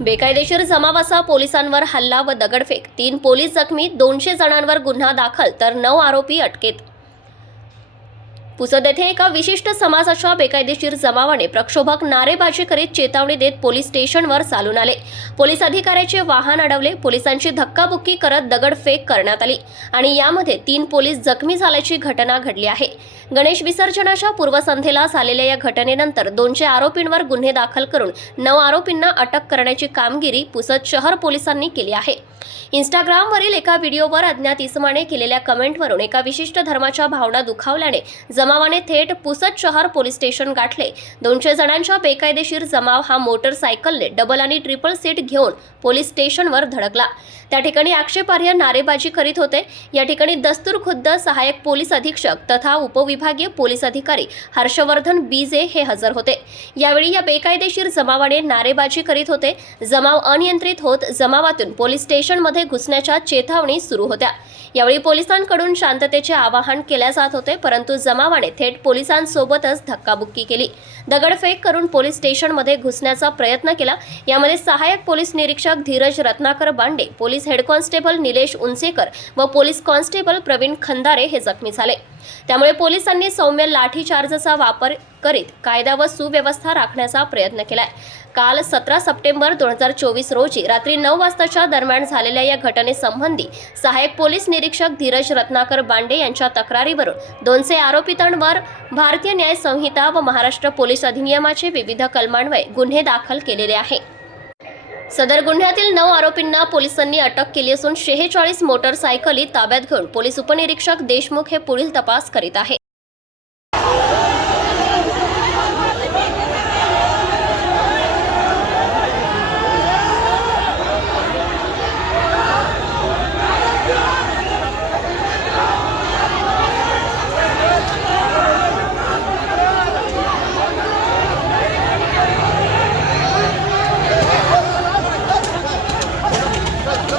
बेकायदेशीर जमावाचा पोलिसांवर हल्ला व दगडफेक, 3 पोलीस जखमी, 200 जणांवर गुन्हा दाखल तर 9 आरोपी अटकेत। पुसद येथे एका विशिष्ट समाजाच्या बेकायदेशीर जमावाने प्रक्षोभक नारेबाजी करीत चेतावणी देत पोलीस स्टेशनवर चालून आले। पोलीस अधिकाऱ्याचे वाहन अडवले, पोलिसांची धक्काबुक्की करत दगडफेक करण्यात आली आणि यामध्ये 3 पोलीस जखमी झाल्याची घटना घडली आहे। गणेश विसर्जनाच्या पूर्वसंध्येला झालेल्या या घटनेनंतर 200 आरोपींवर गुन्हे दाखल करून 9 आरोपींना अटक करण्याची कामगिरी पुसद शहर पोलिसांनी केली आहे। इंस्टाग्रामवरील एका व्हिडिओवर अज्ञात इसमाने केलेल्या कमेंटवरून एका विशिष्ट धर्माच्या भावना दुखावल्याने जमावाने थेट पुसद शहर पोलीस स्टेशन गाठले। 200 जणांच्या बेकायदेशीर जमाव हा मोटरसायकलने डबल आणि ट्रिपल सीट घेऊन पोलीस स्टेशनवर धडकला। त्या ठिकाणी आक्षेपार्ह नारेबाजी करीत होते। या ठिकाणी दस्तूर खुद्द सहाय्यक पोलीस अधीक्षक तथा उपविभागीय पोलीस अधिकारी हर्षवर्धन बीजे हे हजर होते। यावेळी या बेकायदेशीर जमावाने नारेबाजी करीत होते। जमाव अनियंत्रित होत जमावातून पोलीस स्टेशनमध्ये घुसण्याच्या चेतावणी सुरू होत्या। यावेळी पोलिसांकडून शांततेचे आवाहन केले जात होते, परंतु जमावाने थेट पोलिसांसोबतच धक्काबुक्की केली। दगडफेक करून पोलीस स्टेशनमध्ये घुसण्याचा प्रयत्न केला। यामध्ये सहाय्यक पोलीस निरीक्षक Dhiraj Ratnakar Bande, police head constable Nilesh Unchekar व पोलीस कॉन्स्टेबल प्रवीण खंदारे हे जखमी झाले। त्यामुळे पोलिसांनी सौम्य लाठीचार्जचा वापर करीत कायदा व सुव्यवस्था राखण्याचा प्रयत्न केलाय। काल 17 सप्टेंबर 2024 रोजी रात्री 9 वाजताच्या दरम्यान झालेल्या या घटनेसंबंधी सहाय्यक पोलीस निरीक्षक धीरज रत्नाकर बांडे यांच्या तक्रारीवरून 200 आरोपितांवर भारतीय न्याय संहिता व महाराष्ट्र पोलीस अधिनियमाचे विविध कलमान्वये गुन्हे दाखल केलेले आहे। सदर गुन्ह्यातील 9 आरोपींना पोलिसांनी अटक केली असून 46 मोटरसायकली ताब्यात घेऊन पोलीस उपनिरीक्षक देशमुख हे पुढील तपास करीत आहे।